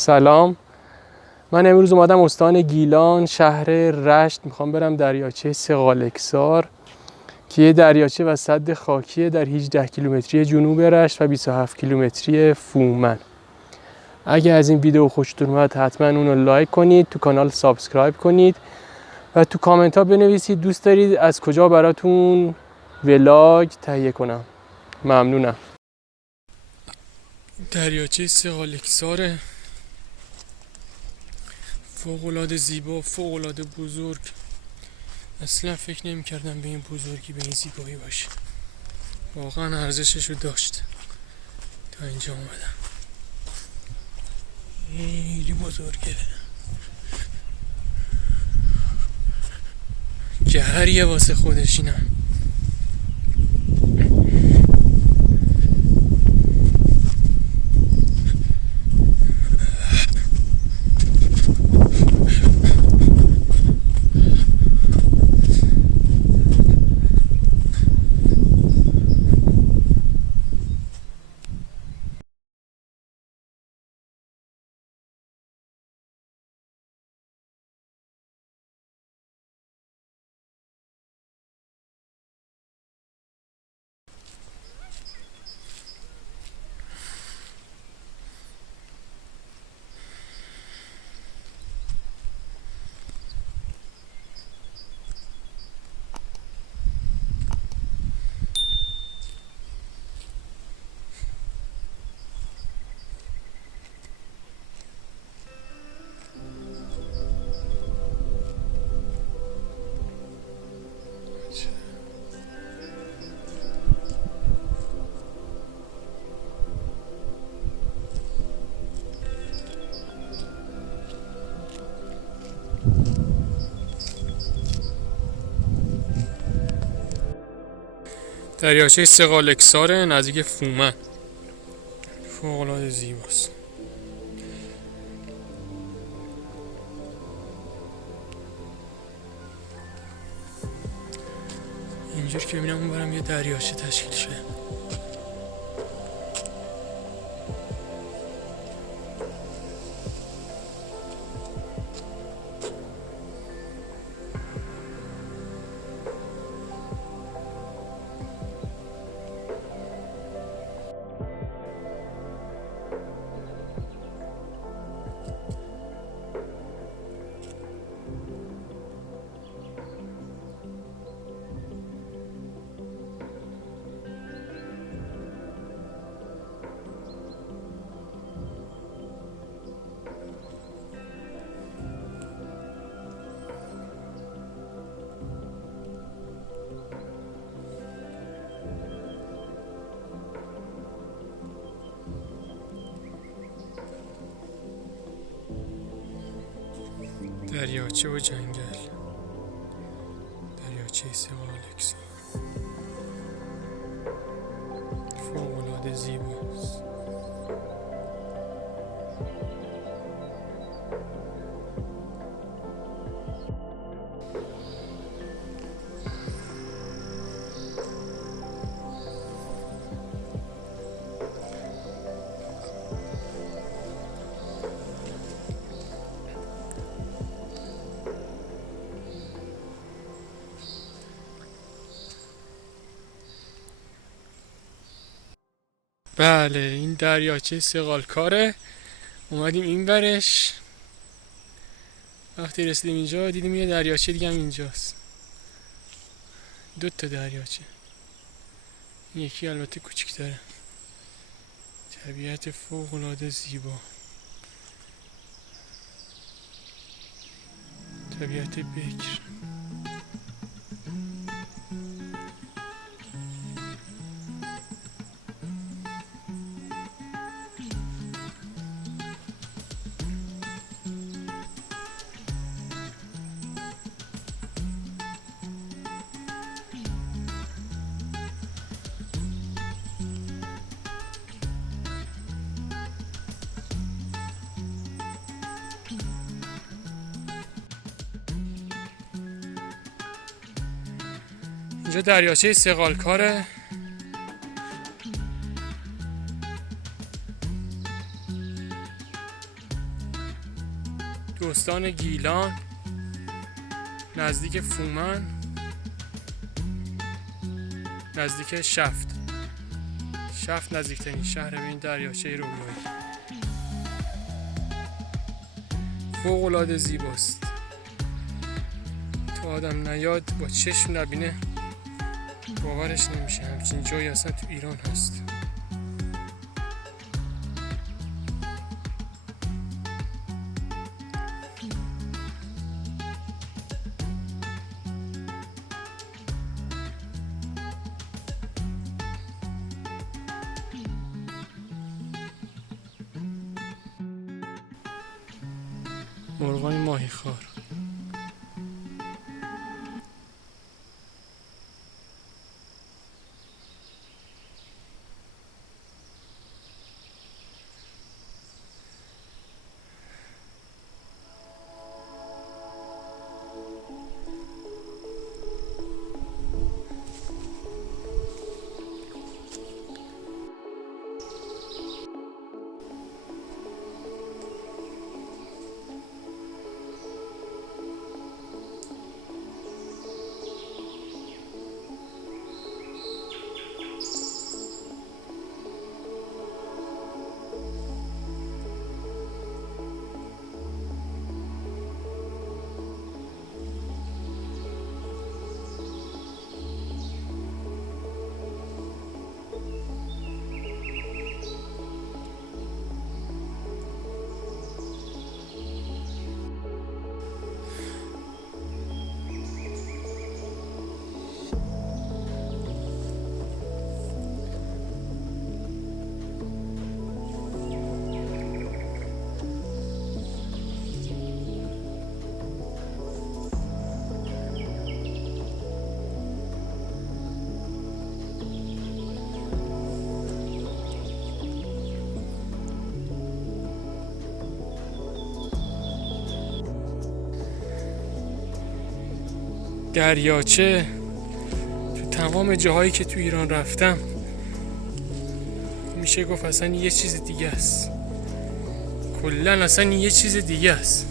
سلام، من امروز اومدم استان گیلان شهر رشت. میخوام برم دریاچه سغالکسار که یه دریاچه و سد خاکیه در 18 کیلومتری جنوب رشت و 27 کیلومتری فومن. اگه از این ویدیو خوشتون اومد حتما اونو لایک کنید، تو کانال سابسکرایب کنید و تو کامنت ها بنویسید دوست دارید از کجا براتون ولاگ تهیه کنم. ممنونم. دریاچه سغالکسار فوق‌العاده زیبا، فوق‌العاده بزرگ. اصلا فکر نمی کردم به این بزرگی، به این زیبایی باشه. واقعا ارزششو داشت تا اینجا اومدم. خیلی بزرگه، گهریه واسه خودش اینم. دریاچه سغالکسار نزدیک فومن، فوق‌العاده زیباست. اینجور که ببینم اون برم یه دریاچه تشکیل شه. دریاچه و جنگل، دریاچه سغالکسار فوق‌العاده زیباست. بله، این دریاچه سغالکاره. اومدیم این برش. وقتی رسیدیم اینجا دیدیم یه دریاچه دیگه هم اینجاست. 2 تا دریاچه، یکی البته کوچیک‌تره. طبیعت فوق‌العاده زیبا، طبیعت بکر. اینجا دریاچه سغالکاره. تو استان گیلان نزدیک فومن، نزدیک شفت نزدیکترین شهر به این دریاچه رویایی. فوق العاده زیباست، تا آدم نیاد با چشم نبینه باورش نمیشه همچین جایی اصلا تو ایران هست. مرغان ماهیخوار. دریاچه تو تمام جاهایی که تو ایران رفتم میشه گفت اصلا یه چیز دیگه است، کلن اصلا یه چیز دیگه است.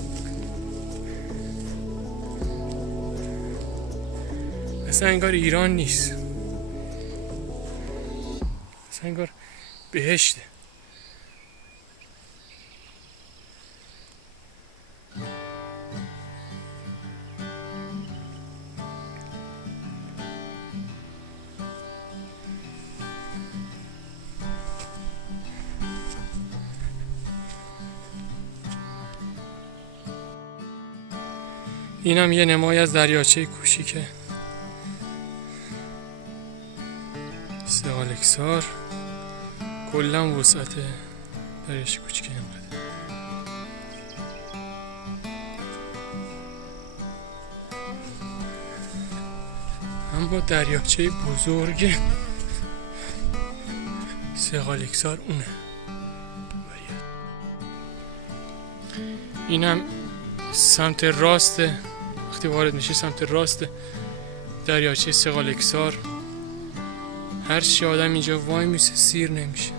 اصلا انگار ایران نیست، اصلا انگار بهشته. اینم یه نمای از دریاچه کوشیکه سه‌الکسار. کلا وسعت دریاچه کوچیکه اینقدر. اما دریاچه بزرگ سه‌الکسار اونه. اینم سمت راست، وقتی وارد میشه سمت راست دریاچه سه‌الکسار. هر چی آدم اینجا وای میسه سیر نمیشه.